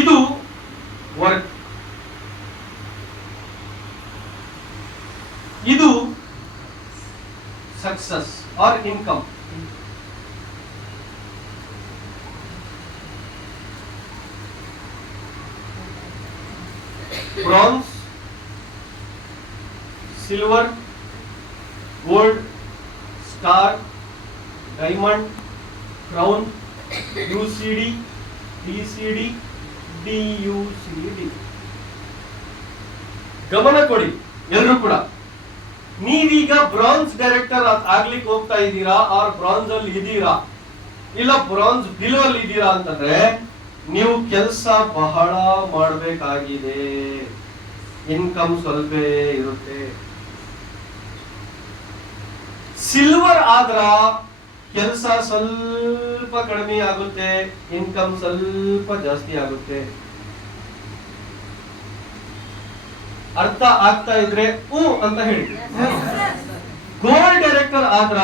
ಇದು ವರ್ಕ್, ಇದು success or income. Bronze, silver, gold, star, diamond, crown, UCD, DCD, DUCD. ಗಮನ ಕೊಡಿ ಎಲ್ಲರೂ ಕೂಡ. ನೀವೀಗ ಬ್ರಾನ್ಸ್ ಡೈರೆಕ್ಟರ್ ಆಗ್ಲಿಕ್ಕೆ ಹೋಗ್ತಾ ಇದ್ದೀರಾ, ಆರ್ ಬ್ರಾನ್ಸ್ ಅಲ್ಲಿ ಇದ್ದೀರಾ, ಇಲ್ಲ ಬ್ರಾನ್ಸ್ ಬಿಲೋ ಅಲ್ಲಿ ಇದ್ದೀರಾ ಅಂತಂದ್ರೆ ನೀವು ಕೆಲಸ ಬಹಳ ಮಾಡಬೇಕಾಗಿದೆ, ಇನ್ಕಮ್ ಸ್ವಲ್ಪ ಇರುತ್ತೆ. ಸಿಲ್ವರ್ ಆದ್ರ ಕೆಲಸ ಸ್ವಲ್ಪ ಕಡಿಮೆ ಆಗುತ್ತೆ, ಇನ್ಕಮ್ ಸ್ವಲ್ಪ ಜಾಸ್ತಿ ಆಗುತ್ತೆ. ಅರ್ಥ ಆಗ್ತಾ ಇದ್ರೆ ಅಂತ ಹೇಳಿ. ಗೋಲ್ಡ್ ಡೈರೆಕ್ಟರ್ ಆದ್ರ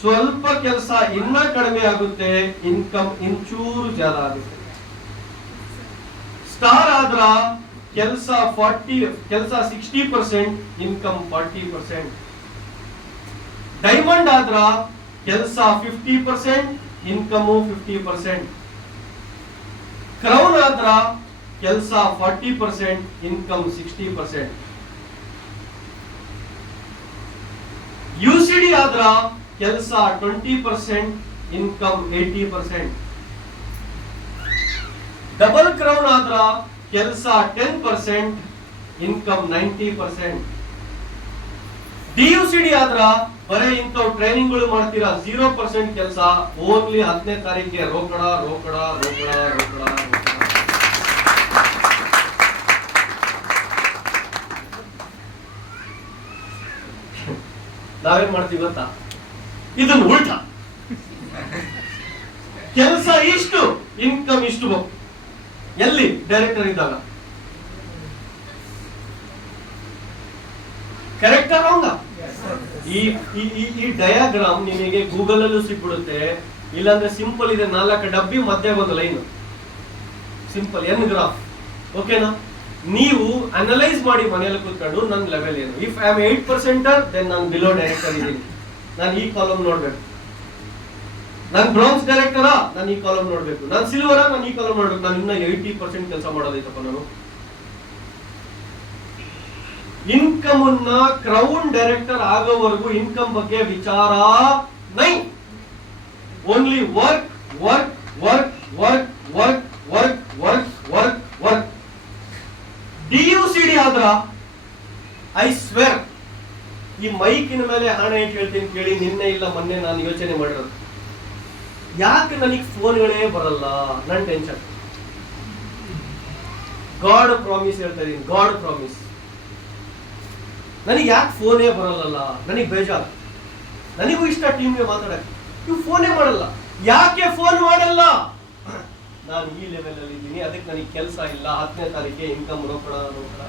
ಸ್ವಲ್ಪ ಕೆಲಸ ಇನ್ನ ಕಡಿಮೆ ಆಗುತ್ತೆ, ಇನ್ಕಮ್ ಇಂಚೂರು ಜಾಸ್ತಿ ಆಗುತ್ತೆ. ಸ್ಟಾರ್ ಆದ್ರ ಕೆಲಸ 60%, ಇನ್ಕಮ್ 40%. ಡೈಮಂಡ್ ಆದ್ರ ಕೆಲಸ 50%, ಇನ್ಕಮ್ 50%. ಕ್ರೌನ್ ಆದ್ರ ಕೆಲಸ 40%, ಇನ್ಕಮ್ 60%. ಯುಸಿಡಿ ಆದ್ರ ಕೆಲಸ 20%, ಇನ್ಕಮ್ 80%. ಡಬಲ್ ಕ್ರೌನ್ ಆದ್ರ ಕೆಲಸ 10%, ಇನ್ಕಮ್ 90%. ಡಿಯುಸಿಡಿ ಆದ್ರ ಬರೇ ಇಂಥವು ಟ್ರೈನಿಂಗ್ಗಳು ಮಾಡ್ತೀರಾ, 0% ಕೆಲಸ, ಓನ್ಲಿ 10ನೇ ತಾರೀಕಿಗೆ ರೋಕಡ ರೋಕಡ ರೋಕಡ ರೋಕಡ ರೋಕಡ. ನಾವೇನ್ ಮಾಡ್ತೀವಿ ಗೊತ್ತಾ, ಇದನ್ನು ಉಲ್ಟಾ. ಕೆಲಸ ಇಷ್ಟು, ಇನ್ಕಮ್ ಇಷ್ಟು. ಎಲ್ಲಿ ಡೈರೆಕ್ಟರ್ ಇದ್ದಾಗ ಕರೆಕ್ಟಾ ರಾಂಗಾ? ಈ ಡಯಾಗ್ರಾಮ್ ನಿಮಗೆ ಗೂಗಲ್ ಅಲ್ಲೂ ಸಿಕ್ಬಿಡುತ್ತೆ, ಇಲ್ಲಾಂದ್ರೆ ಸಿಂಪಲ್ ಇದೆ, 4 ಡಬ್ಬಿ ಮಧ್ಯೆ ಒಂದು ಲೈನ್, ಸಿಂಪಲ್ ಎನ್ ಗ್ರಾಫ್. ಓಕೆನಾ? ನೀವು ಅನಲೈಸ್ ಮಾಡಿ ಮನೆಯಲ್ಲಿ ಕೂತ್ಕೊಂಡು ನನ್ನ ಲೆವೆಲ್ ಏನು. ಇಫ್ ಐ ಆಮ್ 8%, ದೆನ್ ನಾನು ಬಿಲೋ ಡೈರೆಕ್ಟರ್ ಇದ್ದೀನಿ, ನಾನು ಈ ಕಾಲಮ್ ನೋಡ್ಬೇಕು. ನಾನು ಬ್ರಾನ್ಸ್ ಡೈರೆಕ್ಟರಾ, ನಾನು ಈ ಕಾಲಮ್ ನೋಡ್ಬೇಕು. ನಾನು ಸಿಲ್ವರಾ, ನಾನು ಈ ಕಾಲಮ್ ನೋಡ್ಬೇಕು. ನಾನು ಇನ್ನ 80% ಕೆಲಸ ಮಾಡೋದೈತಪ್ಪ ನಾನು. ಇನ್ಕಮ್ ಅನ್ನ ಕ್ರೌನ್ ಡೈರೆಕ್ಟರ್ ಆಗೋವರೆಗೂ ಇನ್ಕಮ್ ಬಗ್ಗೆ ವಿಚಾರ ನೈ. Only work work work work work work work work work. DUCD ಆದ್ರ ಐ ಸ್ವೇರ್, ಈ ಮೈಕಿನ ಮೇಲೆ ಹಣೆ ಇಟ್ಟು ಹೇಳ್ತೀನಿ ಕೇಳಿ, ನಿನ್ನೆ ಇಲ್ಲ ಮೊನ್ನೆ ನಾನು ಯೋಚನೆ ಮಾಡಿರೋದು, ಯಾಕೆ ನನಗೆ ಫೋನ್ಗಳೇ ಬರಲ್ಲ, ನನ್ ಟೆನ್ಷನ್. ಗಾಡ್ ಪ್ರಾಮಿಸ್ ಹೇಳ್ತಾ ಇದೀನಿ, ಗಾಡ್ ಪ್ರಾಮಿಸ್. ನನಗೆ ಯಾಕೆ ಫೋನೇ ಬರಲ್ಲ, ನನಗೆ ಬೇಜಾರು. ನನಗೂ ಇಷ್ಟ ಟೀಮ್ಗೆ ಮಾತಾಡಕ್ಕೆ, ನೀವು ಫೋನೇ ಮಾಡಲ್ಲ. ಯಾಕೆ ಫೋನ್ ಮಾಡಲ್ಲ? ನಾನು ಈ ಲೆವೆಲ್ ಅಲ್ಲಿ ಇದ್ದೀನಿ, ಅದಕ್ಕೆ ನನಗೆ ಕೆಲಸ ಇಲ್ಲ. 10ನೇ ತಾರೀಕಿಗೆ ಇನ್ಕಮ್ ರೋಕಡ ರೋಕಡ.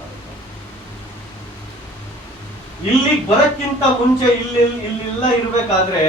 ಇಲ್ಲಿಗೆ ಬರಕ್ಕಿಂತ ಮುಂಚೆ ಇಲ್ಲೆಲ್ಲ ಇರ್ಬೇಕಾದ್ರೆ